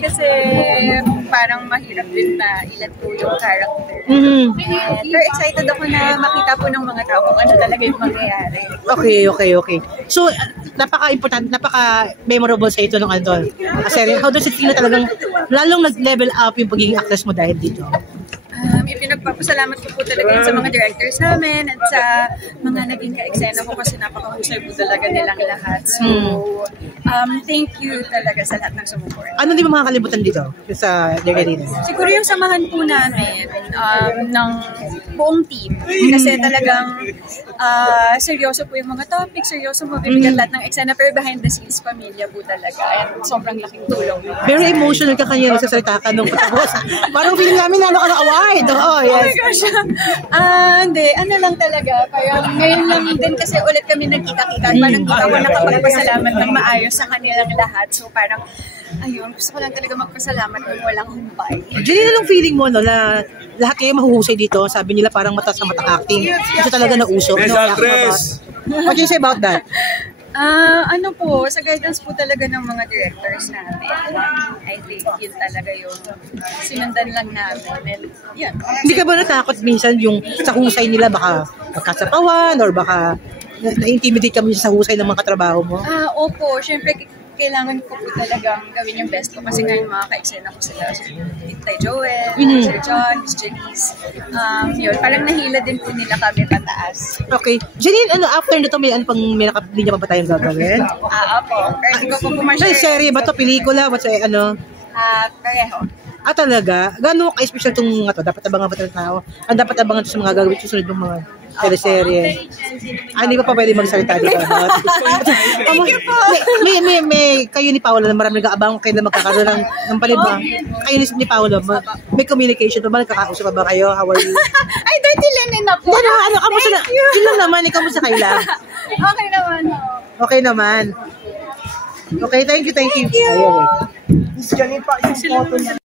Kasi parang mahirap din na ilan po yung character. Pero excited ako na makita po ng mga tao kung ano talaga yung mangyayari. Okay. So, napaka-important, napaka-memorable sa ito ng ano, serye. How does it feel na talagang lalong nag-level up yung pagiging actress mo dahil dito? Ipinagpapasalamat ko po talaga yun sa mga directors namin at sa mga naging ka-eksena ko kasi napakahusay po talaga nilang lahat. So, thank you talaga sa lahat ng sumuport. Ano di ba makakalimutan dito sa Dirgarina? Siguro yung samahan po namin ng buong team. Kasi talagang seryoso po yung mga topics, seryoso mo bibigyan lahat ng eksena, pero behind the scenes, pamilya po talaga. And sobrang laking tulong. Very emotional ka kanya nagsasalita ka nung patapos. Parang feeling namin na ka ng award. Oh, yes. Oh my gosh. Hindi. Ano lang talaga. Parang ngayon lang din kasi ulit kami nagkita-kita. Parang di ako nakapagpasalamat ng maayos sa kanilang lahat. So parang, ayun, gusto ko lang talaga magpasalamat kung walang humpay. Jenny, anong feeling mo no, na lahat kayo mahuhusay dito? Sabi nila parang mataas na mata-acting. Kasi talaga nauso. What do you say about that? Ano po, sa guidance po talaga ng mga directors namin. I think yun talaga yung sinundan lang namin. And yun. Hindi ka ba natakot minsan yung sa husay nila baka magkasapawan or baka na-intimidate kami sa husay ng mga katrabaho mo? Opo, syempre kailangan ko po talagang gawin yung best ko kasi ngayon mga ka-eksena ko sila. Tay Joel, Sir John, Miss Janice. Yun, parang nahila din po nila kami pataas. Okay. Janine, after nito may linya pa ba tayong gagawin? Opo. Pero hindi ko po ma-share. Serye ba to? Pelikula? Pareho. Talaga? Gano'n ka-special itong mga to? Dapat abangan ba ito ng tao? Ang dapat abangan ito sa mga gagawin susunod ng mga teleserye. Hindi pa pwede magsalita dito. Thank you po! May kayo ni Paolo na marami nag-aabang kayo na magkakaroon ng palibang. Kayo ni Paolo, may communication ba? Nagkakausap ba kayo? How are you? Ay, dirty linen na po. Thank you! Yun lang naman, ikaw mo sa kaila. Okay naman. Okay naman. Okay, thank you. Thank you. Miss Janine pa, isang photo niya.